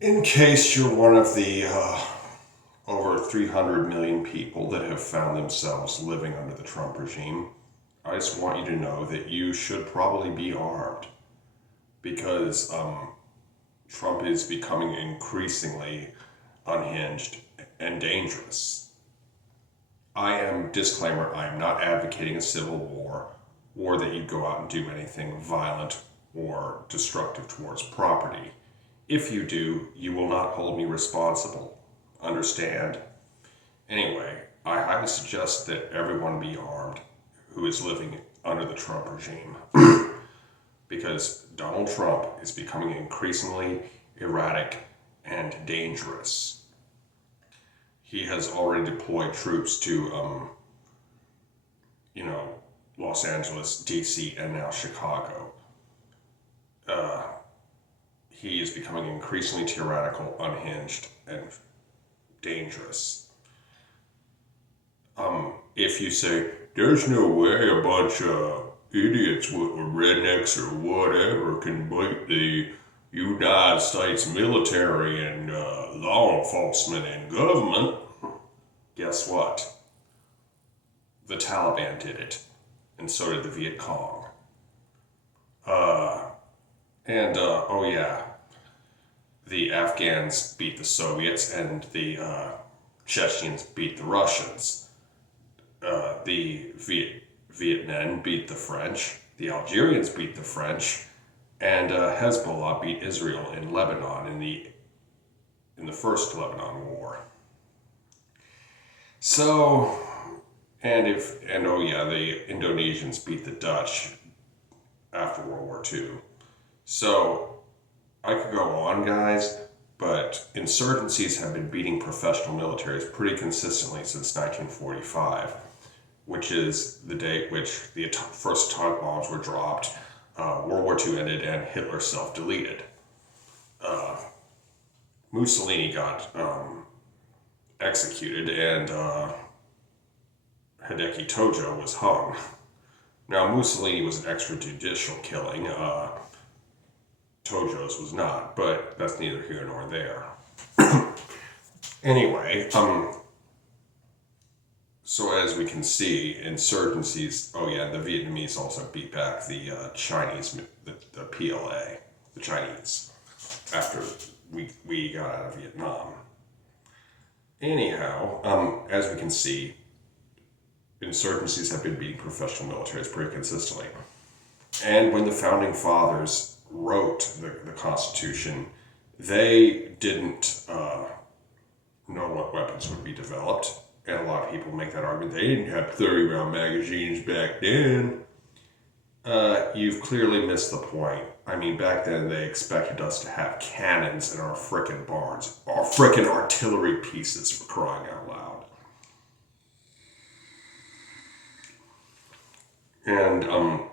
In case you're one of the over 300 million people that have found themselves living under the Trump regime, I just want you to know that you should probably be armed because Trump is becoming increasingly unhinged and dangerous. Disclaimer, I am not advocating a civil war or that you go out and do anything violent or destructive towards property. If you do, you will not hold me responsible. Understand? Anyway, I highly suggest that everyone be armed who is living under the Trump regime because Donald Trump is becoming increasingly erratic and dangerous. He has already deployed troops to, Los Angeles, DC, and now Chicago. He is becoming increasingly tyrannical, unhinged, and dangerous. If you say, there's no way a bunch of idiots or rednecks or whatever can beat the United States military and law enforcement and government, guess what? The Taliban did it, and so did the Viet Cong. Oh yeah, the Afghans beat the Soviets and the Chechens beat the Russians. The Vietnam beat the French, the Algerians beat the French, and Hezbollah beat Israel in Lebanon in the first Lebanon War. So, the Indonesians beat the Dutch after World War II. So, I could go on, guys, but insurgencies have been beating professional militaries pretty consistently since 1945, which is the date which the first atomic bombs were dropped, World War II ended, and Hitler self-deleted. Mussolini got executed, and Hideki Tojo was hung. Now, Mussolini was an extrajudicial killing. Tojo's was not, but that's neither here nor there. Anyway, so as we can see, insurgencies, the Vietnamese also beat back the Chinese, the PLA, the Chinese, after we got out of Vietnam. Anyhow, as we can see, insurgencies have been beating professional militaries pretty consistently. And when the Founding Fathers wrote the Constitution, they didn't know what weapons would be developed. And a lot of people make that argument. They didn't have 30-round magazines back then. You've clearly missed the point. I mean, back then they expected us to have cannons in our frickin' barns. Our frickin' artillery pieces, for crying out loud. And,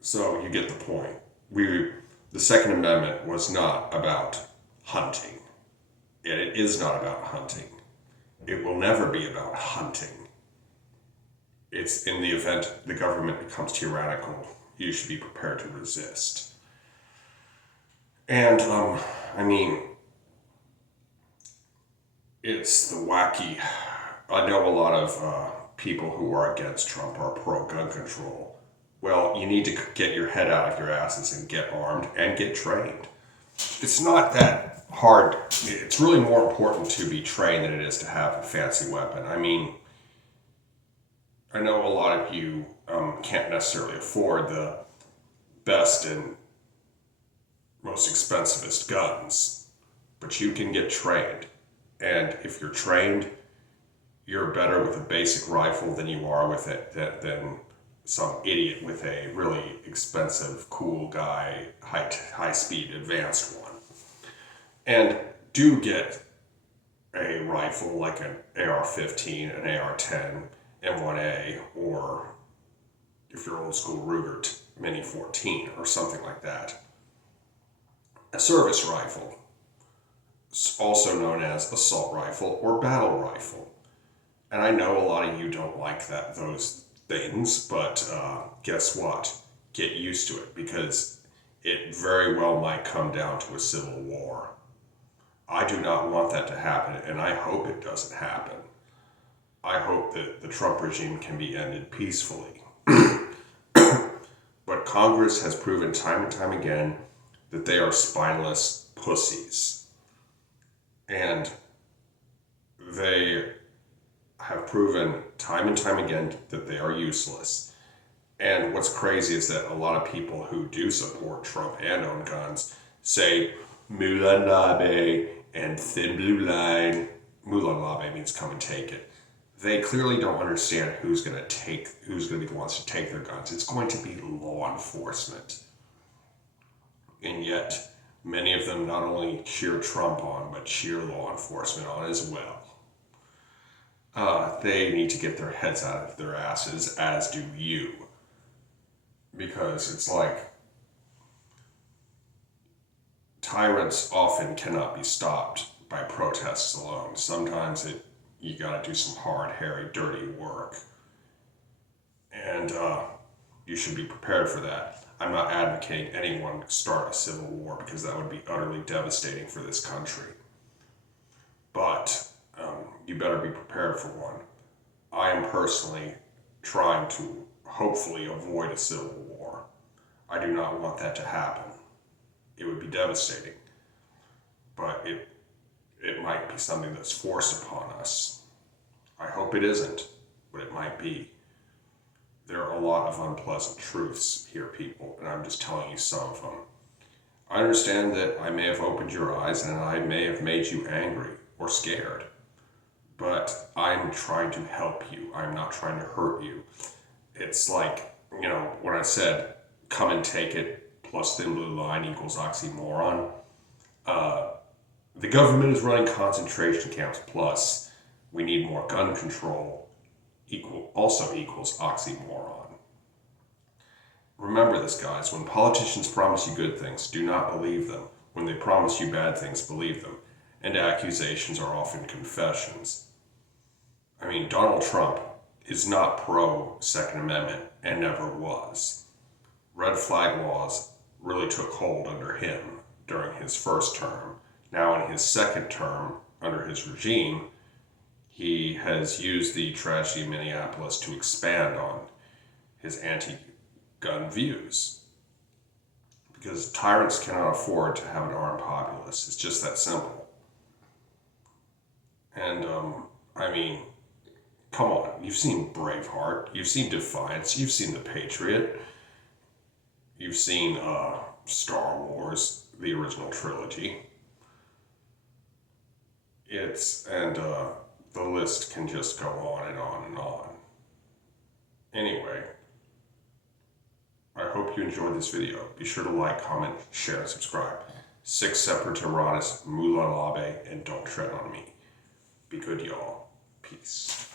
so you get the point. The Second Amendment was not about hunting. And it is not about hunting. It will never be about hunting. It's in the event the government becomes tyrannical, you should be prepared to resist. And, it's the wacky. I know a lot of people who are against Trump are pro-gun control. Well, you need to get your head out of your asses and get armed and get trained. It's not that hard. It's really more important to be trained than it is to have a fancy weapon. I mean, I know a lot of you can't necessarily afford the best and most expensivest guns, but you can get trained. And if you're trained, you're better with a basic rifle than you are with it than some idiot with a really expensive, cool guy, high-speed, advanced one. And do get a rifle like an AR-15, an AR-10, M1A, or if you're old school, Ruger Mini 14 or something like that. A service rifle, also known as assault rifle or battle rifle. And I know a lot of you don't like those things, but guess what? Get used to it, because it very well might come down to a civil war. I do not want that to happen, and I hope it doesn't happen. I hope that the Trump regime can be ended peacefully. But Congress has proven time and time again that they are spineless pussies. And they have proven time and time again that they are useless. And what's crazy is that a lot of people who do support Trump and own guns say Mulan Labe and Thin Blue Line. Mulan Labe means come and take it. They clearly don't understand who's going to be the ones to take their guns. It's going to be law enforcement. And yet, many of them not only cheer Trump on, but cheer law enforcement on as well. They need to get their heads out of their asses, as do you. Because it's like, tyrants often cannot be stopped by protests alone. Sometimes you gotta do some hard, hairy, dirty work. And you should be prepared for that. I'm not advocating anyone start a civil war because that would be utterly devastating for this country. But you better be prepared for one. I am personally trying to hopefully avoid a civil war. I do not want that to happen. It would be devastating. But it might be something that's forced upon us. I hope it isn't, but it might be. There are a lot of unpleasant truths here, people, and I'm just telling you some of them. I understand that I may have opened your eyes and I may have made you angry or scared, but I'm trying to help you. I'm not trying to hurt you. It's like, when I said, come and take it, plus Thin Blue Line equals oxymoron. The government is running concentration camps, plus we need more gun control, also equals oxymoron. Remember this, guys. When politicians promise you good things, do not believe them. When they promise you bad things, believe them. And accusations are often confessions. I mean, Donald Trump is not pro-Second Amendment and never was. Red flag laws really took hold under him during his first term. Now in his second term, under his regime, he has used the tragedy of Minneapolis to expand on his anti-gun views. Because tyrants cannot afford to have an armed populace. It's just that simple. And, come on. You've seen Braveheart. You've seen Defiance. You've seen The Patriot. You've seen Star Wars, the original trilogy. The list can just go on and on and on. Anyway, I hope you enjoyed this video. Be sure to like, comment, share, and subscribe. 6 Separatists, Mulan Labe, and Don't Tread on Me. Be good, y'all. Peace.